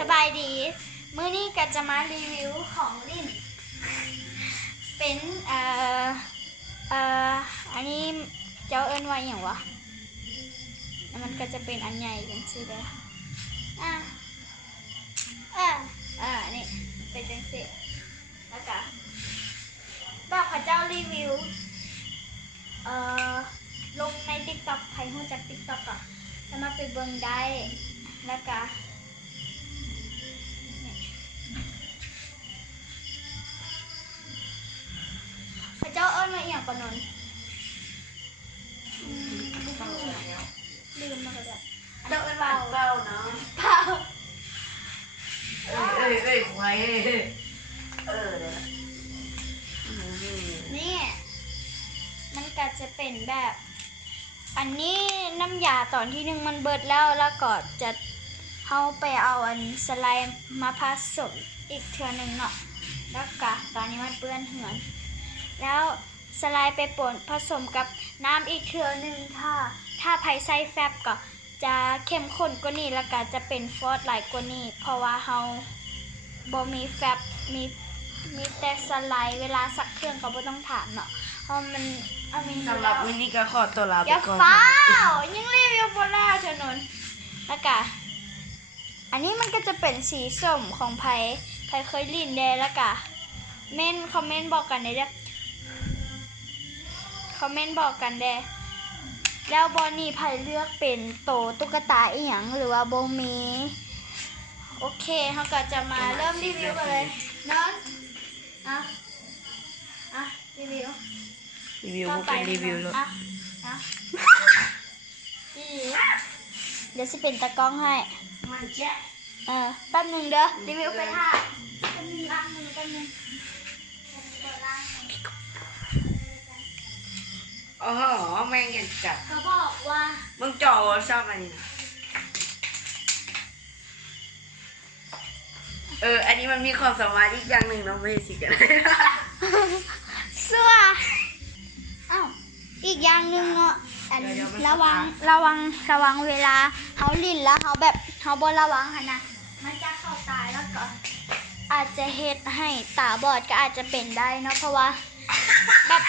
สบายดีมื้อนี้ก็จะมารีวิวของลิ้นเป็นอันนี้เจ้าเอิ้นว่าอย่างวะมันก็จะเป็นอันใหญ่จังซี่เด้อนี่เป็นจังซี่แล้วก็บอกพระเจ้ารีวิวลงใน TikTok ใครรู้จัก TikTok ก็สามารถไปเบิ่งได้แล้วก็พระเจ้าเอิ้นว่าอีหยังก่อนนนลืมมาแล้วเจ้าเอิ้นว่าเป่าเนาะเป่าควายนี่มันก็จะเป็นแบบอันนี้น้ำยาตอนที่1มันเบิดแล้วก็จะเข้าไปเอาอันสไลม์มาผสมอีกเทื่อนึงเนาะแล้วก็ตอนนี้มันเปื้อนเหือนแล้วสไลม์ไปป่นผสมกับน้ำอีกเทื่อนึงถ้าไผใส่แฟบก็จะเข้มข้นกว่านี้แล้วก็จะเป็นฟอสหลายกว่านี้เพราะว่าเฮาบ่มีแฟบมีแต่สไลด์เวลาสักเครื่องก็บ่ต้องถามเนาะเพราะมันสำหรับวันนี้ก็ขอตัวลาไปก่อน ฟ้าวยังรีวิวบ่แล้วเถอะนนแล้วก็อันนี้มันก็จะเป็นสีส้มของไผเคยลิ้นแดแล้วก็คอมเมนต์บอกกันได้เด้อคอมเมนต์บอกกันได้แล้วบอนี่ไผเลือกเป็นโตตุ๊กตาอีหยังหรือว่าบ่มีโอเคเฮาก็จะมาเริ่มรีวิวกันเลยนนรีวิวพวกเป็นรีวิวเลยเดี๋ยวสิเป็นตะกล้องให้แป๊บนึงเด้อรีวิวไปท่าแป๊บนึงล้างมือแป๊บนึงโอ้โหแม่งยังจับเขาบอกว่ามึงจ่อชอบอะไรอันนี้มันมีความสามารถอีกอย่างหนึ่งเนาะไม่สิกันเสื้ออีกอย่างหนึ่งเนาะระวังเวลาเขาลิ้นแล้วเขาแบบเขาบ่ระวังนะมันจะเข้าตาแล้วก็อาจจะเฮ็ดให้ตาบอดก็อาจจะเป็นได้เนาะเพราะว่าแบบ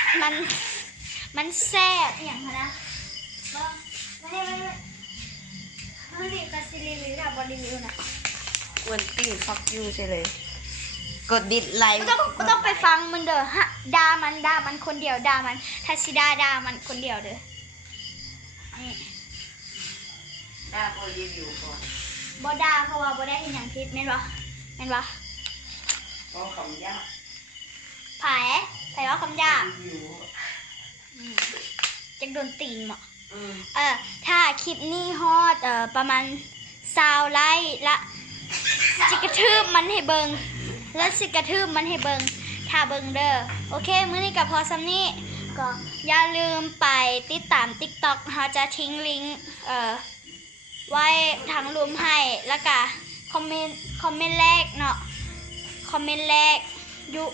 มันแซ่บอย่างนะไม่ได้ก็สิรีวิวบอรีวิวนะกวนตีนฟักยูใช่เลยกดดิสไลค์ไม่ต้องไปฟังมันเด้อฮะด่ามันคนเดียวด่ามันถ้าสิด่ามันคนเดียวเด้อด่าคนรีวิวก่อนบ่ด่าเพราะว่าบ่ได้เห็นอย่างผิดแม่นบ่เพราะคำยากไผว่าคำยากจักโดนตีนเหมาะถ้าคลิปนี้ฮอดประมาณ20ไลค์ละสิกระทืบมันให้เบิ่งแล้วสิกระทืบมันให้เบิ่งถ้าเบิ่งเด้อโอเคมื้อนี้ก็พอซ้ำนี้ก็อย่าลืมไปติดตาม TikTok เฮาจะทิ้งลิงก์ไว้ทางรูมให้แล้วก็คอมเมนต์แรกเนาะคอมเมนต์แรกอยู่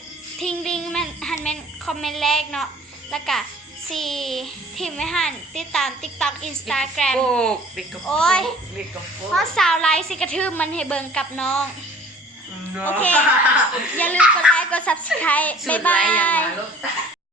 ทิ้งลิงก์มันหันแม่นคอมเมนต์แรกเนาะแล้วก็ทีมไว้หันติดตาม TikTok Instagram โอ้ยเพราะสาวไลฟ์สิกระทืบมันให้เบิ่งกับน้องโอเคอย่าลืมกดไลค์กด Subscribe บ๊ายบาย